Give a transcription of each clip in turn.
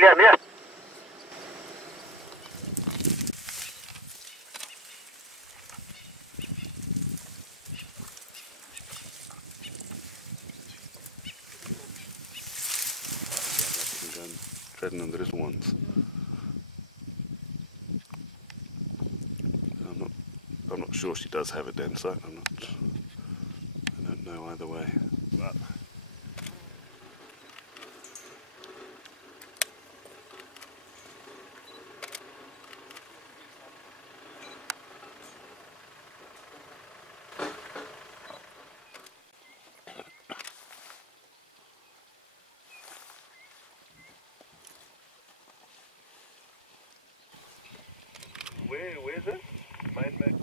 William, yeah. Treading on the little ones. I'm not sure she does have a den site. I don't know either way. But where's it? Mind back.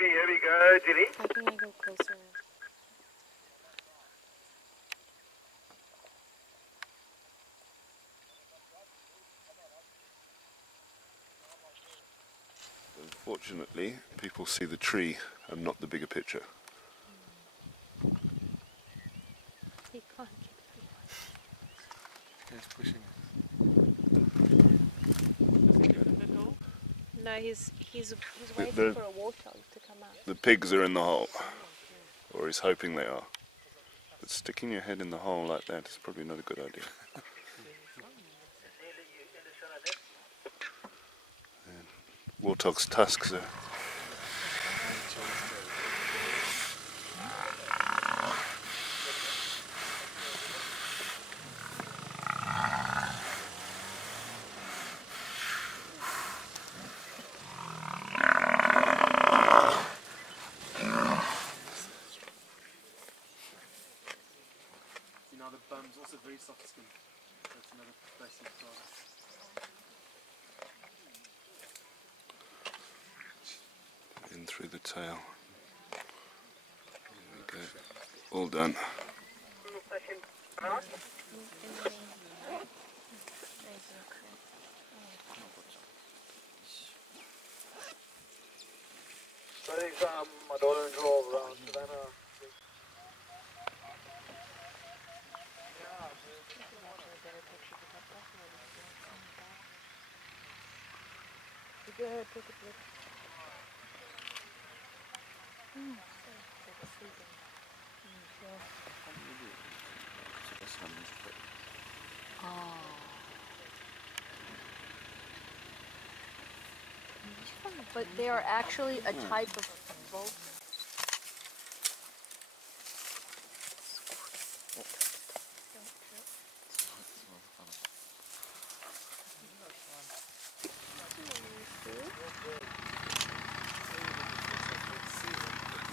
Here we go, Dilly. How can I go closer? unfortunately, people see the tree and not the bigger picture. He can't get He's pushing it. No, he's waiting for a warthog to come out. The pigs are in the hole, or he's hoping they are. But sticking your head in the hole like that is probably not a good idea. Warthog's tusks are... You know, the bum's also very soft skin. That's another place you saw. in through the tail. There we go. All done. My daughter-in-law around Savannah. Go ahead, take a look. But they are actually a type of vulture.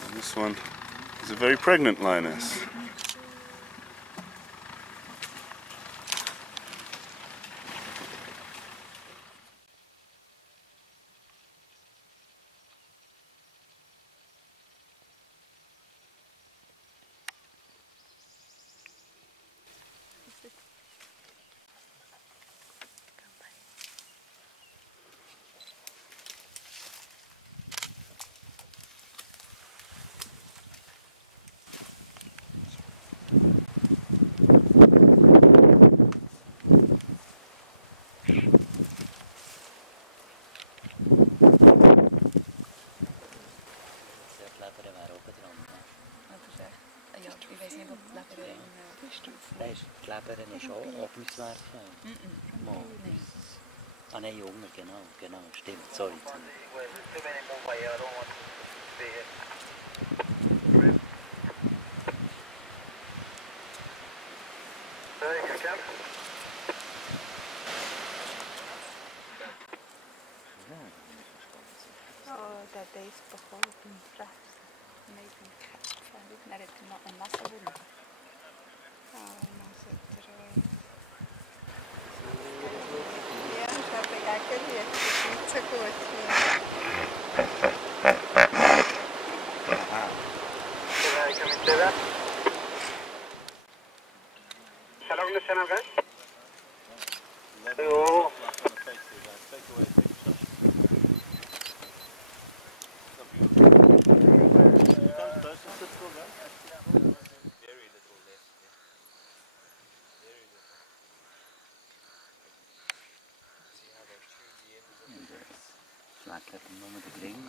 And this one is a very pregnant lioness. nicht, ob die Leber in Nein, die Leber ist auch atmungswert. Ah nein, Junge, genau, stimmt, sorry. Well, there's too many move by here. I don't want to be here. Hey, you camp? Oh, der Dave bekommt einen Stress. Mit dem Kämpfen. Er hat eine Nasenwunde. Oh, dann sollte er ja, ich habe gegen die. Das ist nicht so gut. Can we say that? Shall I listen, guys? Oh. Vielleicht hat er nur den Ring.